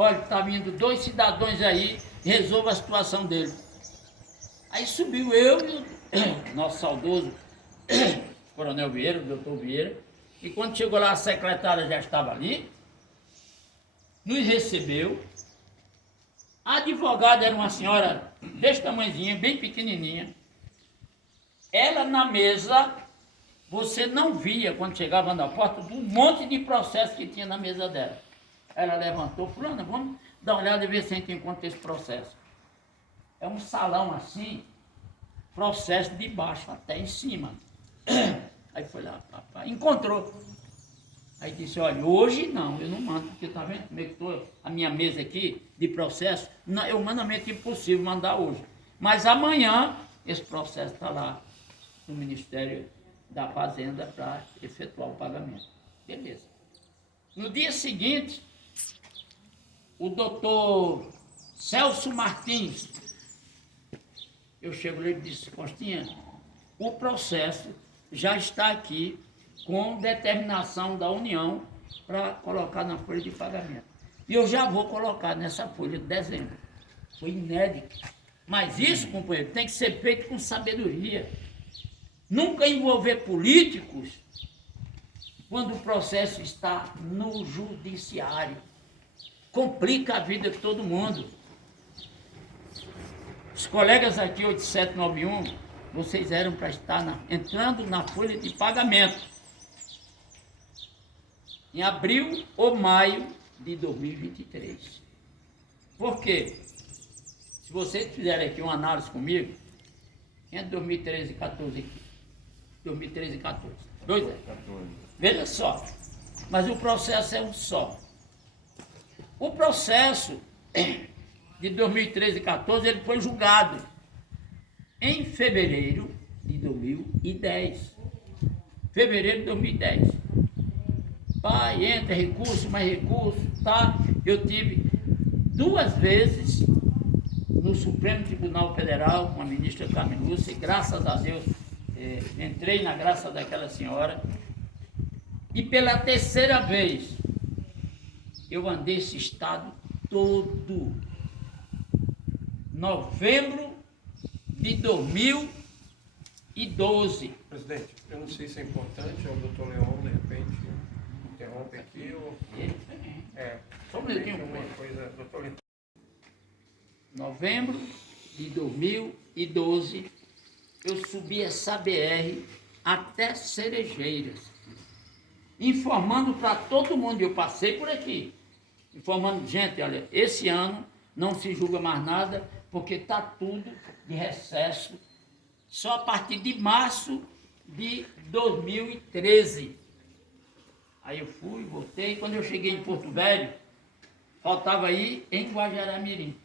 olha, tá vindo 2 cidadãos aí, resolva a situação dele. Aí subiu eu e o nosso saudoso Coronel Vieira, o doutor Vieira, e quando chegou lá a secretária já estava ali, nos recebeu. A advogada era uma senhora desse tamanhozinha, bem pequenininha. Ela na mesa, você não via quando chegava na porta, um monte de processo que tinha na mesa dela. Ela levantou, fulana, vamos dar uma olhada e ver se a gente encontra esse processo. É um salão assim, processo de baixo até em cima. Aí foi lá, papai, encontrou. Aí disse, olha, hoje não, eu não mando, porque tá vendo como é que estou, a minha mesa aqui de processo, não, é humanamente impossível mandar hoje. Mas amanhã, esse processo está lá no Ministério da Fazenda para efetuar o pagamento. Beleza. No dia seguinte, o doutor Celso Martins, eu chego lá e disse, Costinha, o processo já está aqui com determinação da União para colocar na folha de pagamento. E eu já vou colocar nessa folha de dezembro. Foi inédito. Mas isso, companheiro, tem que ser feito com sabedoria. Nunca envolver políticos quando o processo está no judiciário. Complica a vida de todo mundo. Os colegas aqui, 8791, vocês eram para estar entrando na folha de pagamento em abril ou maio de 2023. Por quê? Se vocês fizerem aqui uma análise comigo, entre 2013 e 14 aqui, 2013 e 14, 2 anos. Veja só, mas o processo é um só. O processo de 2013 e 14, ele foi julgado em fevereiro de 2010. Fevereiro de 2010. Pai, entra recurso, mais recurso, tá? Eu tive 2 vezes no Supremo Tribunal Federal com a ministra Carmen Lúcia, e graças a Deus entrei na graça daquela senhora. E pela 3ª vez eu andei esse estado todo. Novembro de 2012. Presidente, eu não sei se é importante, o doutor Leão, de repente, interrompe aqui ou... Só um minutinho. Uma coisa, doutor Leão. Novembro de 2012, eu subi essa BR até Cerejeiras, informando para todo mundo, eu passei por aqui, informando, gente, olha, esse ano não se julga mais nada, porque está tudo de recesso, só a partir de março de 2013. Aí eu fui, voltei, quando eu cheguei em Porto Velho, faltava aí em Guajará-Mirim.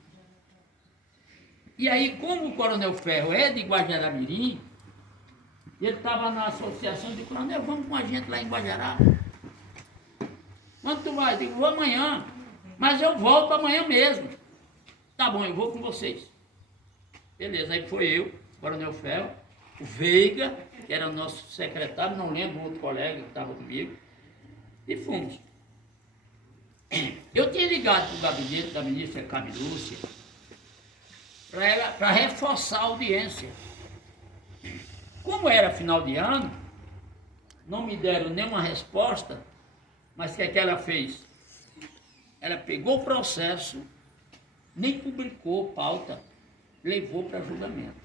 E aí, como o Coronel Ferro é de Guajará-Mirim, ele estava na associação de Coronel, vamos com a gente lá em Guajará. Quando tu vai? Eu digo, vou amanhã, mas eu volto amanhã mesmo. Tá bom, eu vou com vocês. Beleza, aí foi eu, Coronel Ferro, o Veiga, que era o nosso secretário, não lembro, outro colega que estava comigo, e fomos. Eu tinha ligado para o gabinete da ministra Carmen Lúcia, para reforçar a audiência. Como era final de ano, não me deram nenhuma resposta, mas o que é que ela fez? Ela pegou o processo, nem publicou pauta, levou para julgamento.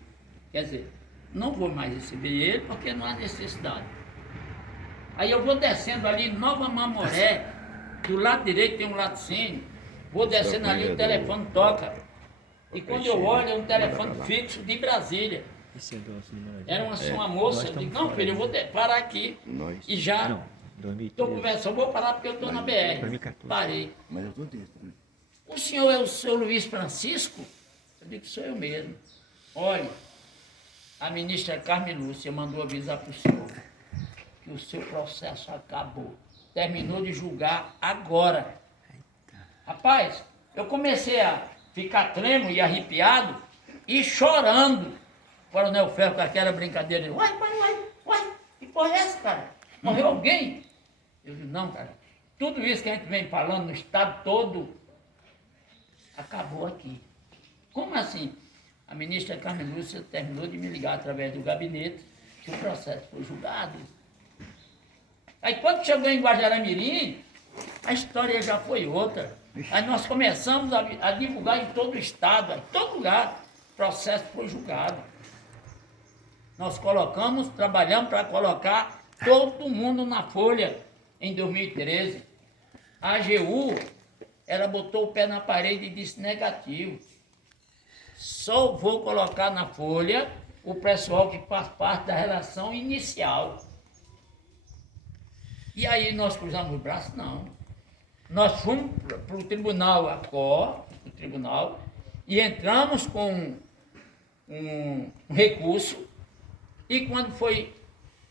Quer dizer, não vou mais receber ele porque não há necessidade. Aí eu vou descendo ali, Nova Mamoré, do lado direito tem um laticínio, vou descendo ali, o telefone toca. E quando eu olho, é um telefone fixo de Brasília. Era uma moça, eu digo, não filho, eu vou parar aqui e já estou conversando, vou parar porque eu estou na BR. Parei. Mas eu estou dentro, né? O senhor é o seu Luiz Francisco? Eu digo, sou eu mesmo. Olha, a ministra Carmen Lúcia mandou avisar para o senhor que o seu processo acabou. Terminou de julgar agora. Rapaz, eu comecei a ficar tremo e arrepiado e chorando. O Coronel Ferro com aquela brincadeira, ele, uai, que porra é essa, cara? Morreu alguém? Eu digo, não, cara, tudo isso que a gente vem falando no estado todo, acabou aqui. Como assim? A ministra Carmen Lúcia terminou de me ligar através do gabinete que o processo foi julgado. Aí quando chegou em Guajará-Mirim, a história já foi outra. Aí nós começamos a divulgar em todo o estado, em todo lugar, o processo foi julgado. Nós trabalhamos para colocar todo mundo na folha em 2013. A AGU, ela botou o pé na parede e disse negativo. Só vou colocar na folha o pessoal que faz parte da relação inicial. E aí nós cruzamos os braços? Não. Nós fomos para o tribunal, o tribunal, e entramos com um recurso, e quando foi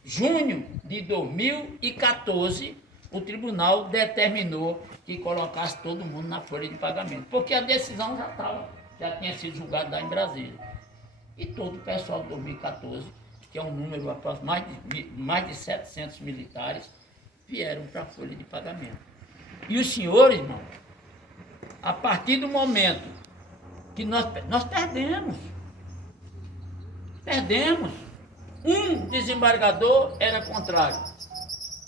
junho de 2014, o tribunal determinou que colocasse todo mundo na folha de pagamento, porque a decisão já tinha sido julgada lá em Brasília. E todo o pessoal de 2014, que é um número aproximado, mais de 700 militares, vieram para a folha de pagamento. E os senhores, irmão, a partir do momento que nós perdemos, um desembargador era contrário.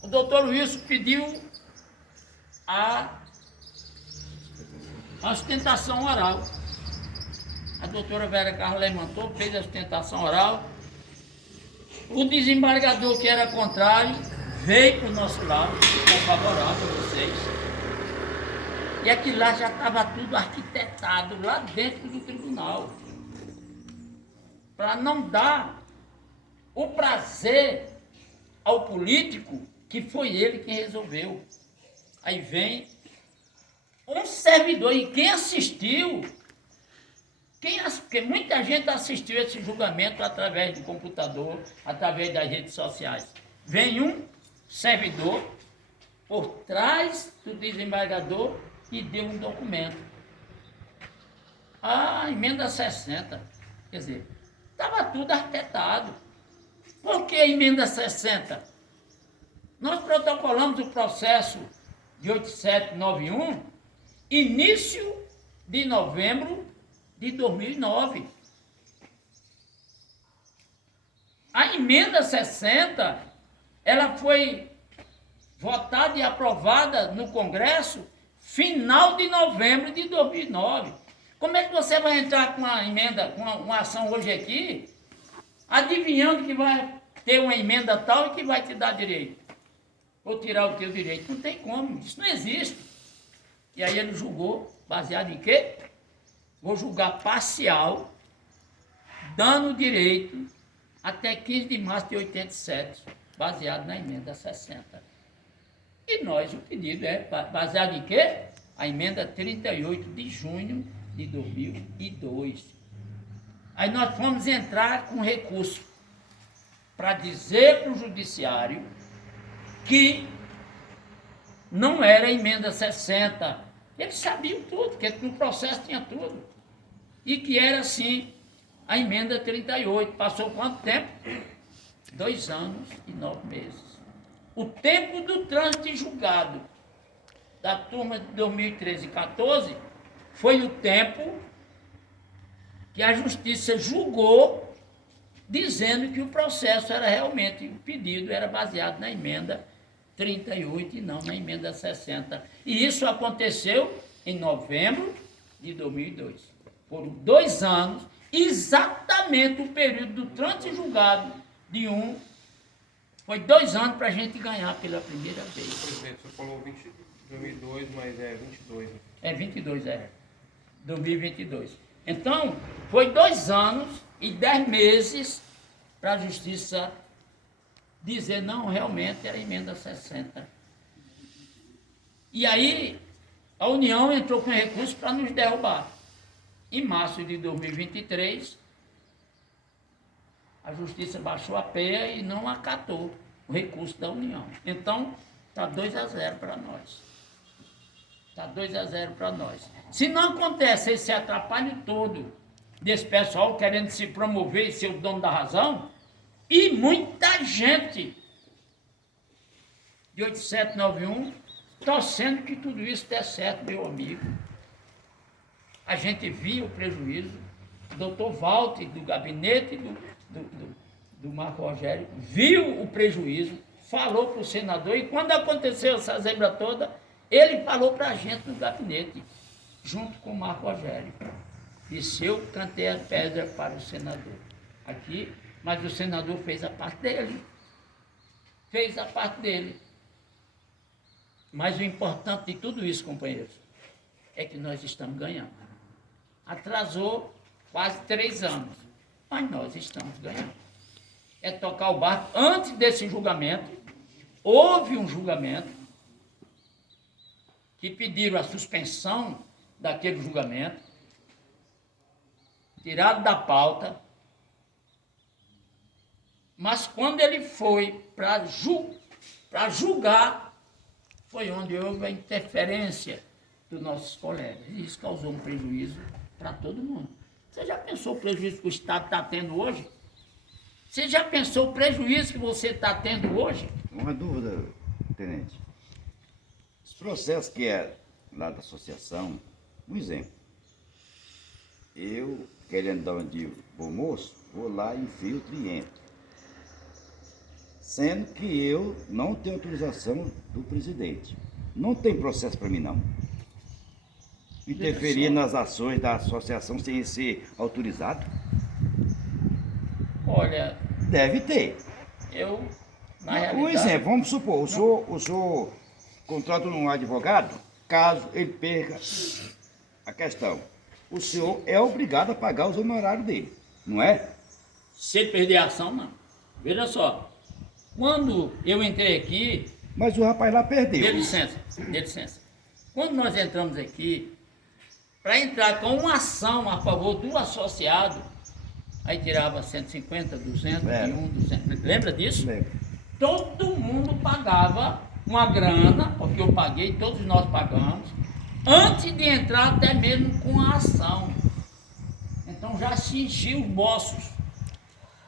O doutor Luiz pediu a sustentação oral. A doutora Vera Carlos levantou, fez a sustentação oral. O desembargador que era contrário veio para o nosso lado, ficou favorável a vocês. E aquilo lá já estava tudo arquitetado lá dentro do tribunal. Para não dar o prazer ao político que foi ele quem resolveu. Aí vem um servidor, e quem assistiu, porque muita gente assistiu esse julgamento através do computador, através das redes sociais. Vem um servidor por trás do desembargador e deu um documento. A emenda 60, quer dizer, estava tudo arquitetado. Por que a emenda 60? Nós protocolamos o processo de 8791, início de novembro de 2009. A emenda 60, ela foi votada e aprovada no Congresso final de novembro de 2009. Como é que você vai entrar com uma emenda, com uma ação hoje aqui, adivinhando que vai ter uma emenda tal e que vai te dar direito? Ou tirar o teu direito? Não tem como, isso não existe. E aí ele julgou, baseado em quê? Vou julgar parcial, dando direito até 15 de março de 87, baseado na emenda 60. E nós, o pedido é baseado em quê? A emenda 38 de junho de 2002. Aí nós fomos entrar com recurso para dizer para o judiciário que não era a emenda 60. Eles sabiam tudo, que no processo tinha tudo. E que era, sim, a emenda 38. Passou quanto tempo? 2 anos e 9 meses. O tempo do trânsito julgado da turma de 2013 e 14 foi o tempo que a justiça julgou, dizendo que o processo era realmente, o pedido era baseado na emenda 38 e não na emenda 60. E isso aconteceu em novembro de 2002. Foram 2 anos, exatamente o período do trânsito julgado de foi 2 anos para a gente ganhar pela primeira vez. Presidente, você falou 2002, mas é 22. Né? É 22, 2022. Então, foi 2 anos e 10 meses para a justiça dizer, não, realmente era a emenda 60. E aí, a União entrou com recurso para nos derrubar. Em março de 2023, a justiça baixou a peia e não acatou o recurso da União. Então, está 2-0 para nós. Está 2-0 para nós. Se não acontece esse atrapalho todo desse pessoal querendo se promover e ser o dono da razão, e muita gente de 8791 torcendo que tudo isso dê certo, meu amigo. a gente viu o prejuízo, o doutor Walter, do gabinete do Marco Rogério, viu o prejuízo, falou para o senador, e quando aconteceu essa zebra toda, ele falou para a gente no gabinete, junto com o Marco Rogério. Disse: eu cantei a pedra para o senador. Aqui, mas o senador fez a parte dele. Fez a parte dele. Mas o importante de tudo isso, companheiros, é que nós estamos ganhando. Atrasou quase 3 anos, mas nós estamos ganhando. É tocar o barco. Antes desse julgamento, houve um julgamento que pediram a suspensão daquele julgamento, tirado da pauta, mas quando ele foi para julgar, foi onde houve a interferência dos nossos colegas. E isso causou um prejuízo para todo mundo. Você já pensou o prejuízo que o Estado está tendo hoje? Você já pensou o prejuízo que você está tendo hoje? Uma dúvida, tenente. Os processos que é lá da associação, um exemplo. Eu, querendo dar um dia pro almoço, vou lá e infiltro e entro. Sendo que eu não tenho autorização do presidente. Não tem processo para mim, não. Interferir nas ações da associação sem ser autorizado? Olha, Deve ter. eu, na Um realidade... exemplo, vamos supor, o senhor contrata um advogado, caso ele perca a questão. O senhor é obrigado a pagar os honorários dele, não é? Se ele perder a ação, não. Veja só, quando eu entrei aqui... Mas o rapaz lá perdeu. Dê licença, dê licença. Quando nós entramos aqui, para entrar com uma ação a favor do associado, aí tirava 150, 200, 200. Lembra disso? Lembro. Todo mundo pagava uma grana, porque eu paguei, todos nós pagamos, antes de entrar até mesmo com a ação. Então já se enchia os bolsos.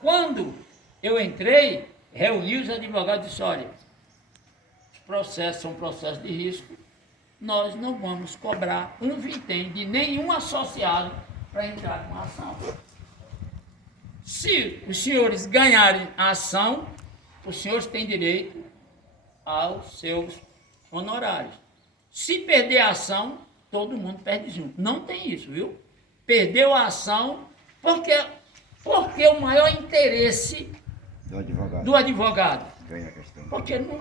Quando eu entrei, reuni os advogados e disse: olha, os processos são processos de risco, nós não vamos cobrar um vintém de nenhum associado para entrar com a ação. Se os senhores ganharem a ação, os senhores têm direito aos seus honorários. Se perder a ação, todo mundo perde junto. Não tem isso, viu? Perdeu a ação porque o maior interesse Do advogado. do advogado. Ganha a questão. Porque